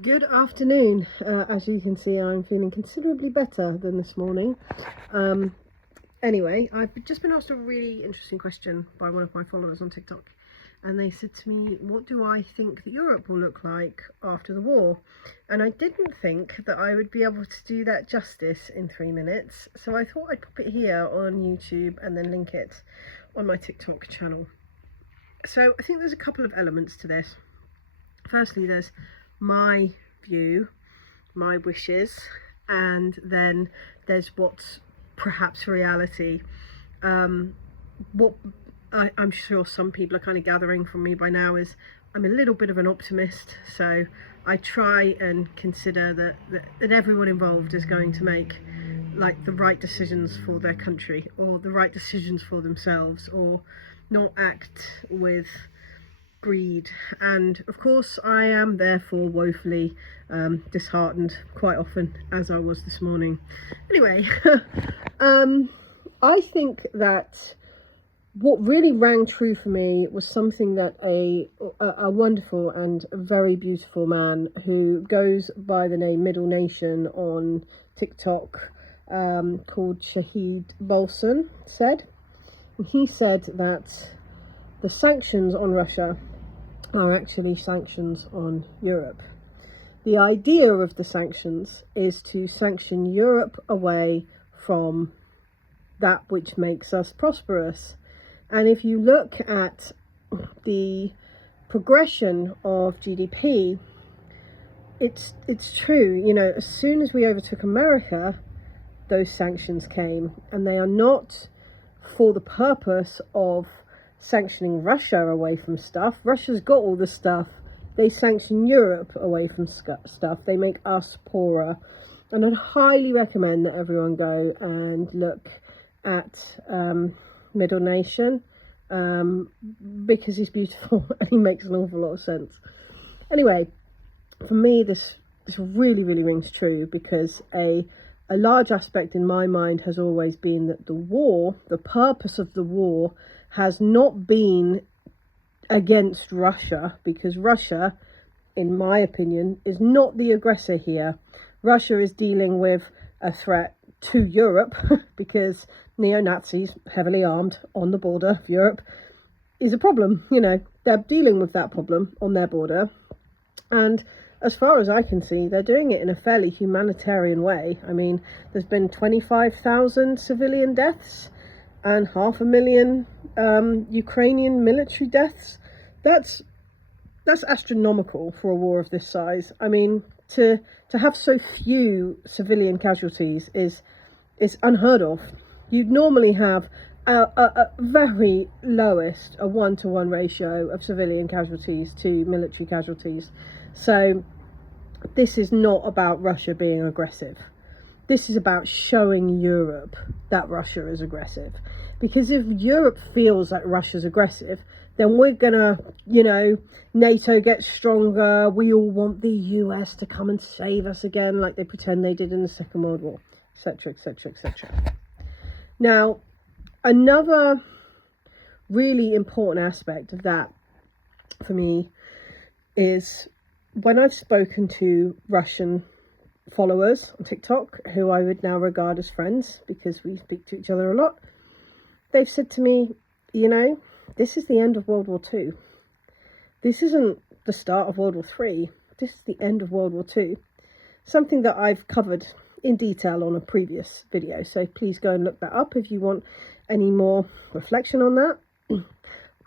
Good afternoon. As you can see, I'm feeling considerably better than this morning. Anyway, I've just been asked a really interesting question by one of my followers on TikTok, and they said to me, what do I think that Europe will look like after the war? And I didn't think that I would be able to do that justice in 3 minutes, so I thought I'd pop it here on YouTube and then link it on my TikTok channel. So I think there's a couple of elements to this. Firstly, there's my view, my wishes, and then there's what's perhaps reality. What I'm sure some people are kind of gathering from me by now is I'm a little bit of an optimist, so I try and consider that everyone involved is going to make like the right decisions for their country, or the right decisions for themselves, or not act with greed. And of course I am therefore woefully disheartened quite often, as I was this morning. Anyway, I think that what really rang true for me was something that a wonderful and very beautiful man who goes by the name Middle Nation on TikTok, called Shahid Bolson, said. He said that the sanctions on Russia are actually sanctions on Europe. The idea of the sanctions is to sanction Europe away from that which makes us prosperous. And if you look at the progression of GDP, it's true. You know, as soon as we overtook America, those sanctions came, and they are not for the purpose of sanctioning Russia away from stuff. Russia's got all the stuff. They sanction Europe away from stuff. They make us poorer. And I'd highly recommend that everyone go and look at Middle Nation, because he's beautiful and he makes an awful lot of sense. Anyway, for me, this really rings true, because a large aspect in my mind has always been that the purpose of the war has not been against Russia, because Russia, in my opinion, is not the aggressor here. Russia is dealing with a threat to Europe because neo-Nazis, heavily armed on the border of Europe, is a problem. You know, they're dealing with that problem on their border, and as far as I can see, they're doing it in a fairly humanitarian way. I mean, there's been 25,000 civilian deaths and 500,000 Ukrainian military deaths. That's astronomical for a war of this size. I mean, to have so few civilian casualties is unheard of. You'd normally have a very lowest, a 1-to-1 ratio of civilian casualties to military casualties. So this is not about Russia being aggressive. This is about showing Europe that Russia is aggressive. Because if Europe feels like Russia's aggressive, then we're gonna, NATO gets stronger. We all want the US to come and save us again, like they pretend they did in the Second World War, etc., etc., etc. Now, another really important aspect of that for me is when I've spoken to Russian followers on TikTok, who I would now regard as friends because we speak to each other a lot, they've said to me, this is the end of World War II. This isn't the start of World War III. This is the end of World War II. Something that I've covered in detail on a previous video. So please go and look that up if you want any more reflection on that.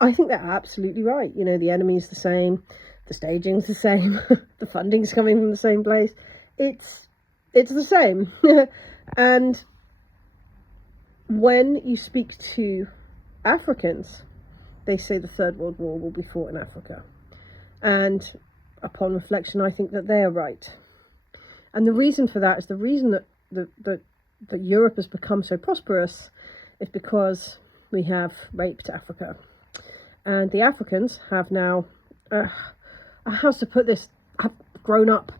I think they're absolutely right. The enemy's the same. The staging's the same. The funding's coming from the same place. It's the same. And when you speak to Africans, they say the Third World War will be fought in Africa. And upon reflection, I think that they are right. And the reason for that is the reason that Europe has become so prosperous is because we have raped Africa. And the Africans have now, how to put this, have grown up.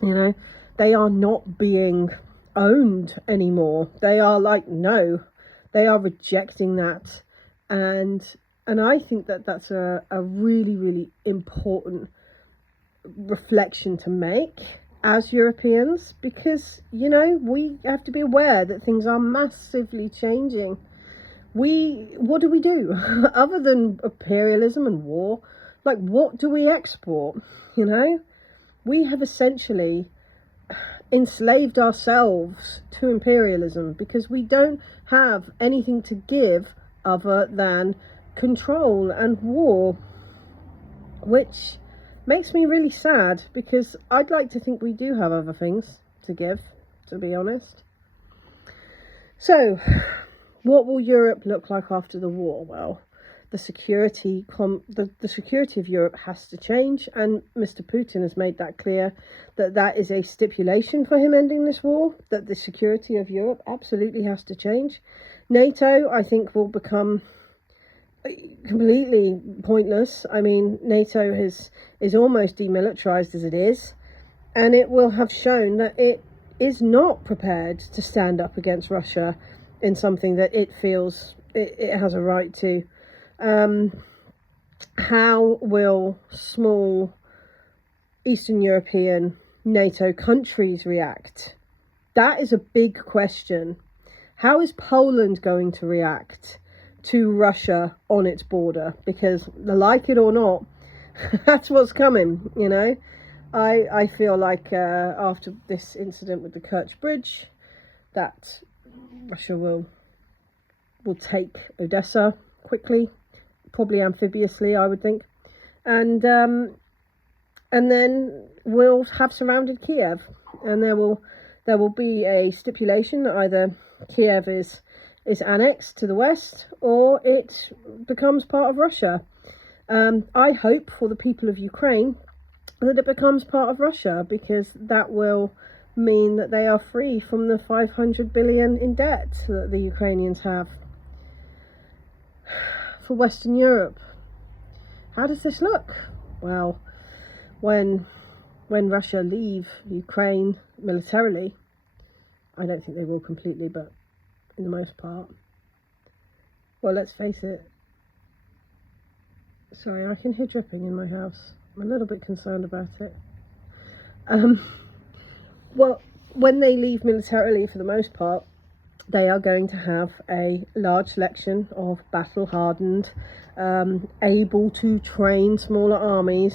They are not being owned anymore. They are like, no, they are rejecting that. And I think that that's a really important reflection to make as Europeans, because, you know, we have to be aware that things are massively changing. What do we do other than imperialism and war? Like, what do we export? You know, we have essentially enslaved ourselves to imperialism because we don't have anything to give other than control and war, which makes me really sad, because I'd like to think we do have other things to give, to be honest. So, what will Europe look like after the war? Well, the security of Europe has to change, and Mr. Putin has made that clear, that is a stipulation for him ending this war, that the security of Europe absolutely has to change. NATO, I think, will become completely pointless. I mean, NATO is almost demilitarized as it is, and it will have shown that it is not prepared to stand up against Russia in something that it feels it has a right to. How will small Eastern European NATO countries react? That is a big question. How is Poland going to react to Russia on its border? Because, like it or not, that's what's coming, you know. I feel like after this incident with the Kerch Bridge, that Russia will take Odessa quickly, probably amphibiously, I would think, and then we'll have surrounded Kiev, and there will be a stipulation that either Kiev is annexed to the west or it becomes part of Russia. I hope for the people of Ukraine that it becomes part of Russia, because that will mean that they are free from the 500 billion in debt that the Ukrainians have. For Western Europe, how does this look? Well, when Russia leave Ukraine militarily, I don't think they will completely, but in the most part. Well, let's face it. Sorry, I can hear dripping in my house. I'm a little bit concerned about it. Well, when they leave militarily, for the most part, they are going to have a large selection of battle-hardened, able to train smaller army,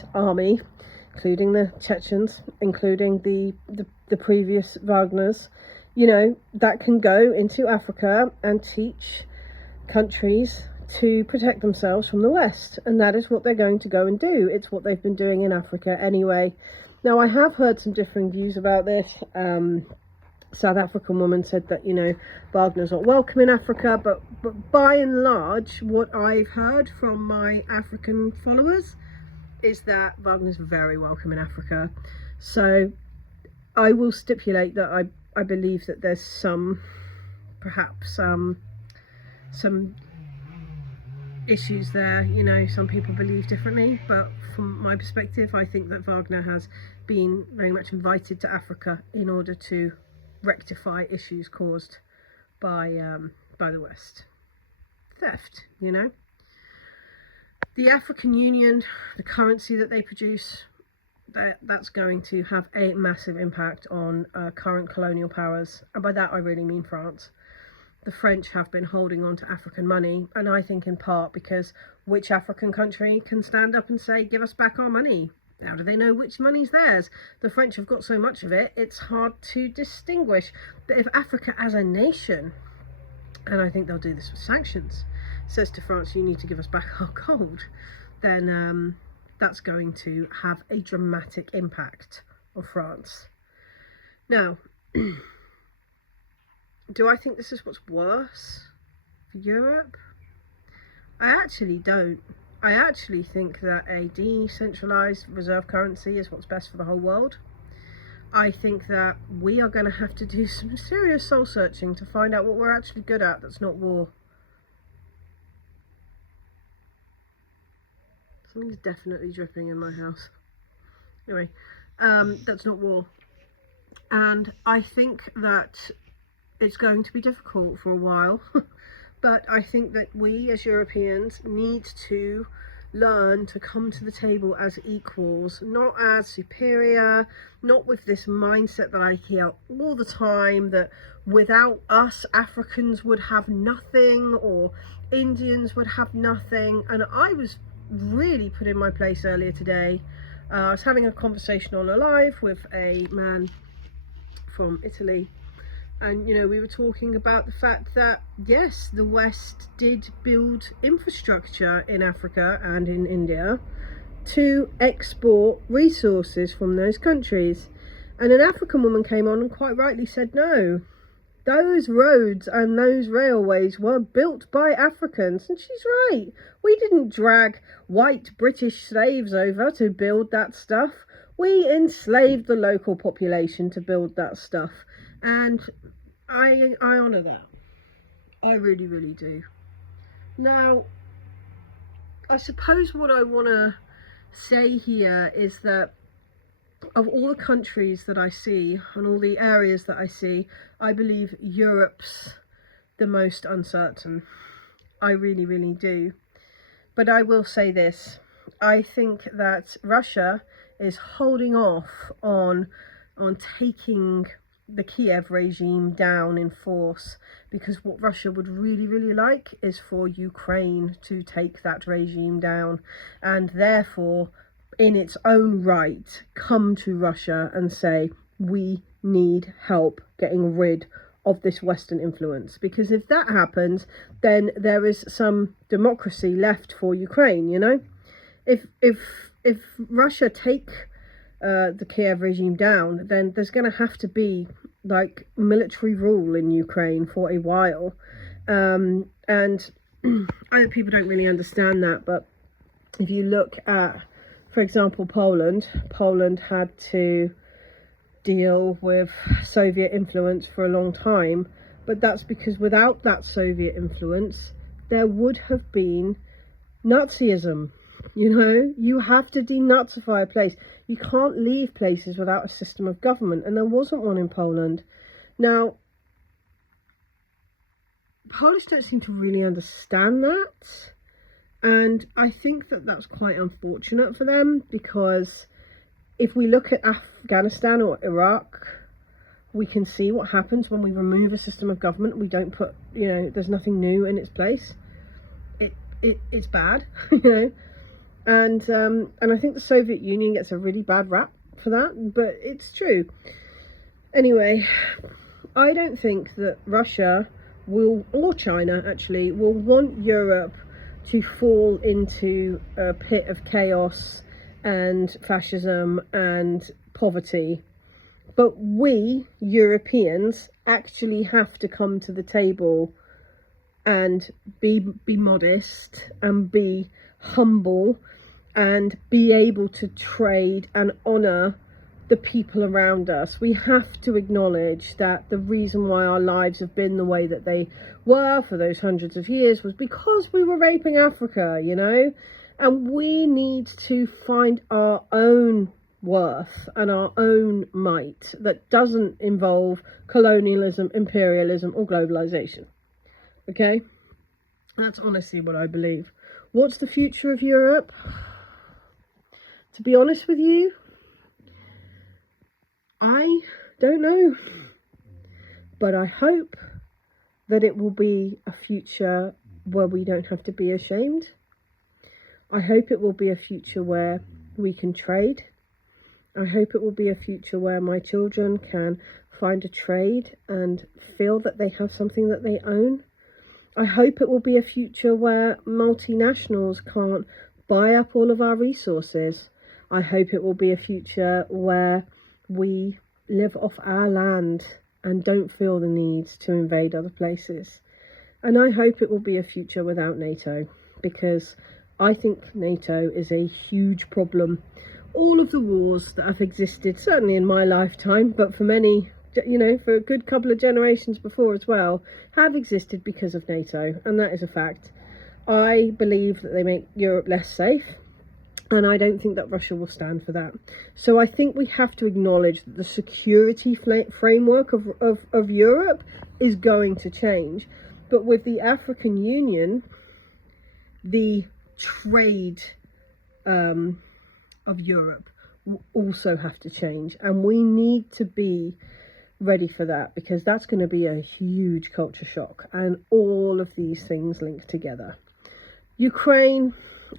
including the Chechens, including the previous Wagners, you know, that can go into Africa and teach countries to protect themselves from the West. And that is what they're going to go and do. It's what they've been doing in Africa anyway. Now, I have heard some differing views about this. South African woman said that, you know, Wagner's not welcome in Africa, but by and large, what I've heard from my African followers is that Wagner's very welcome in Africa. So I will stipulate that I believe that there's perhaps some issues there. You know, some people believe differently, but from my perspective, I think that Wagner has been very much invited to Africa in order to rectify issues caused by the West. Theft, you know. The African Union, the currency that they produce, that's going to have a massive impact on current colonial powers, and by that I really mean France. The French have been holding on to African money, and I think in part because which African country can stand up and say, give us back our money? How do they know which money's theirs? The French have got so much of it, it's hard to distinguish. But if Africa as a nation, and I think they'll do this with sanctions, says to France, you need to give us back our gold, then that's going to have a dramatic impact on France. Now, do I think this is what's worse for Europe? I actually don't. I actually think that a decentralised reserve currency is what's best for the whole world. I think that we are going to have to do some serious soul searching to find out what we're actually good at that's not war. Something's definitely dripping in my house. Anyway, that's not war. And I think that it's going to be difficult for a while. But I think that we as Europeans need to learn to come to the table as equals, not as superior, not with this mindset that I hear all the time that without us Africans would have nothing or Indians would have nothing. And I was really put in my place earlier today. I was having a conversation on a live with a man from Italy, and you know, we were talking about the fact that yes, the West did build infrastructure in Africa and in India to export resources from those countries. And an African woman came on and quite rightly said, no, those roads and those railways were built by Africans. And she's right. We didn't drag white British slaves over to build that stuff. We enslaved the local population to build that stuff. And I honour that. I really, really do. Now, I suppose what I want to say here is that of all the countries that I see and all the areas that I see, I believe Europe's the most uncertain. I really, really do. But I will say this. I think that Russia is holding off on taking the Kiev regime down in force, because what Russia would really, really like is for Ukraine to take that regime down, and therefore in its own right come to Russia and say, we need help getting rid of this Western influence. Because if that happens, then there is some democracy left for Ukraine, you know. If Russia take the Kiev regime down, then there's going to have to be like military rule in Ukraine for a while. And other people don't really understand that, but if you look at, for example, Poland had to deal with Soviet influence for a long time, but that's because without that Soviet influence, there would have been Nazism. You know, you have to denazify a place. You can't leave places without a system of government, and there wasn't one in Poland. Now, Polish don't seem to really understand that. And I think that that's quite unfortunate for them, because if we look at Afghanistan or Iraq, we can see what happens when we remove a system of government. We don't put, you know, there's nothing new in its place. It's bad, you know. And I think the Soviet Union gets a really bad rap for that, but it's true. Anyway, I don't think that Russia will, or China actually, will want Europe to fall into a pit of chaos and fascism and poverty. But we, Europeans, actually have to come to the table and be modest and be humble and be able to trade and honour the people around us. We have to acknowledge that the reason why our lives have been the way that they were for those hundreds of years was because we were raping Africa, you know, and we need to find our own worth and our own might that doesn't involve colonialism, imperialism or globalization. Okay, that's honestly what I believe. What's the future of Europe? To be honest with you, I don't know, but I hope that it will be a future where we don't have to be ashamed. I hope it will be a future where we can trade. I hope it will be a future where my children can find a trade and feel that they have something that they own. I hope it will be a future where multinationals can't buy up all of our resources. I hope it will be a future where we live off our land and don't feel the need to invade other places. And I hope it will be a future without NATO, because I think NATO is a huge problem. All of the wars that have existed, certainly in my lifetime, but for many, you know, for a good couple of generations before as well, have existed because of NATO, and that is a fact. I believe that they make Europe less safe, and I don't think that Russia will stand for that. So I think we have to acknowledge that the security framework of Europe is going to change. But with the African Union, the trade of Europe will also have to change, and we need to be ready for that, because that's going to be a huge culture shock, and all of these things linked together. Ukraine,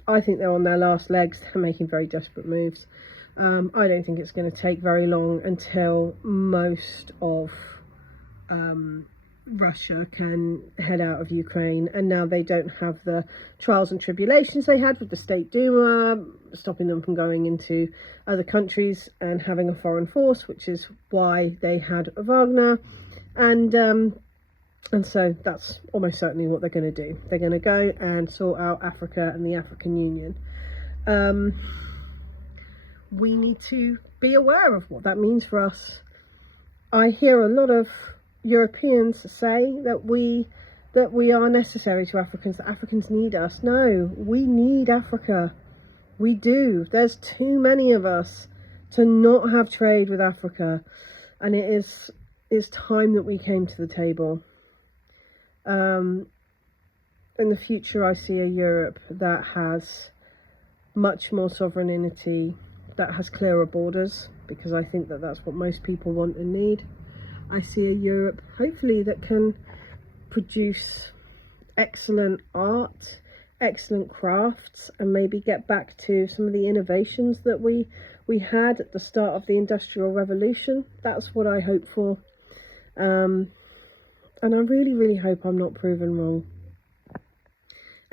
I think they're on their last legs. They're making very desperate moves. I don't think it's going to take very long until most of Russia can head out of Ukraine, and now they don't have the trials and tribulations they had with the State Duma stopping them from going into other countries and having a foreign force, which is why they had Wagner, and so that's almost certainly what they're going to do. They're going to go and sort out Africa and the African Union. We need to be aware of what that means for us. I hear a lot of Europeans say that we are necessary to Africans, that Africans need us. No, we need Africa. We do. There's too many of us to not have trade with Africa, and it's time that we came to the table. In the future, I see a Europe that has much more sovereignty, that has clearer borders, because I think that that's what most people want and need. I see a Europe, hopefully, that can produce excellent art, excellent crafts, and maybe get back to some of the innovations that we had at the start of the Industrial Revolution. That's what I hope for. And I really, really hope I'm not proven wrong.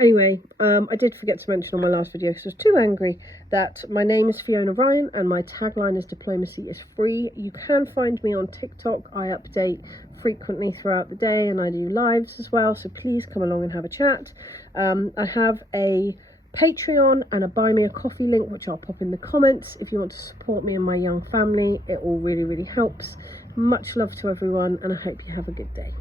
Anyway, I did forget to mention on my last video, because I was too angry, that my name is Fiona Ryan and my tagline is "Diplomacy is free." You can find me on TikTok. I update frequently throughout the day, and I do lives as well, so please come along and have a chat. I have a Patreon and a Buy Me a Coffee link, which I'll pop in the comments if you want to support me and my young family. It all really, really helps. Much love to everyone, and I hope you have a good day.